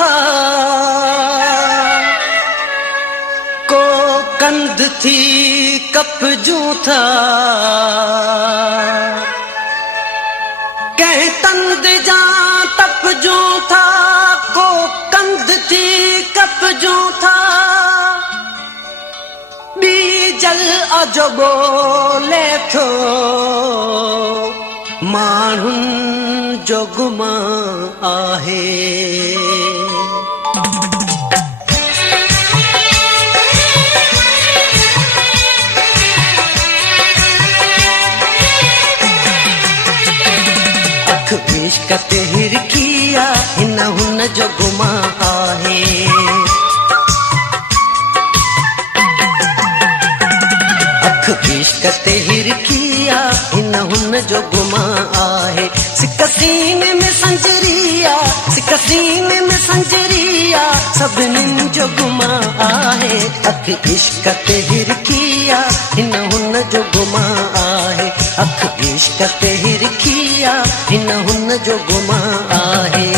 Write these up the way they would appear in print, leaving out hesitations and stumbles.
था को कंद थी कपजू था कह तंद जा तपजू था को कंद थी कपजू था बीजल अजो बोले थो माण्हुनि जो गुमा आहे अख इश्क ते हिरकिया हिन हुन जो गुमा आहे अख इश्क ते हिरकिया हिन हुन जो गुमा आहे सिक सीने में संजरिया सिक सीने में संजरिया सभिनीनि जो गुमा आहे अख इश्क ते हिरकिया हिन हुन जो गुमा आहे अख इश्क ते हिरकिया हिन हुन जो गुमा आहे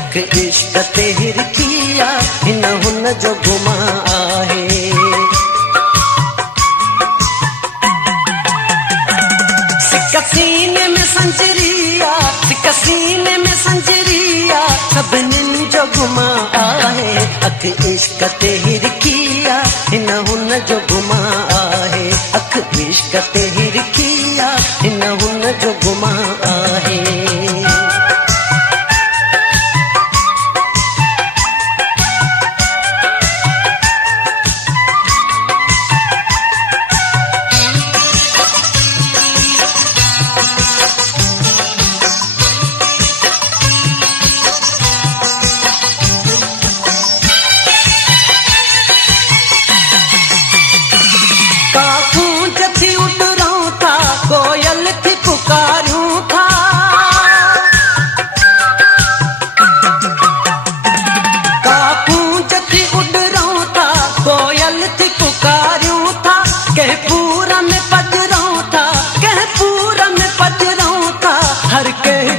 अख इश्क ते हिरकिया हिन हुन जो गुमा आहे सिक सीने में संजरिया सिक सीने में संजरिया सभिनीनि जो गुमा आहे अख इश्क ते हिरकिया हिन हुन जो गुमा आहे अख इश्क ते हिरकिया हिन हुन जो गुमा आहे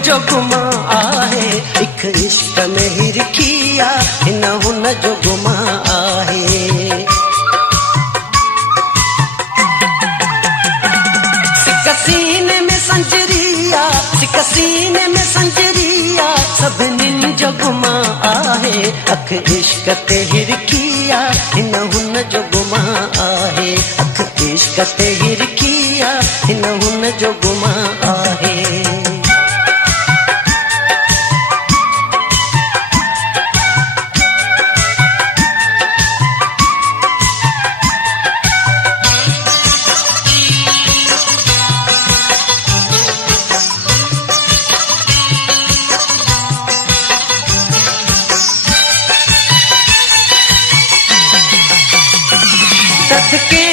जो गुमा आहे इक इश्क में हिरकिया हिन हुन जो गुमा आहे सिक सीने में संजरिया सिक सीने में संजरिया सभिनीनि जो गुमा आहे अख इश्क ते हिरकिया हिन हुन जो गुमा आहे अख इश्क ते हिरकिया हिन हुन जो गुमा आहे के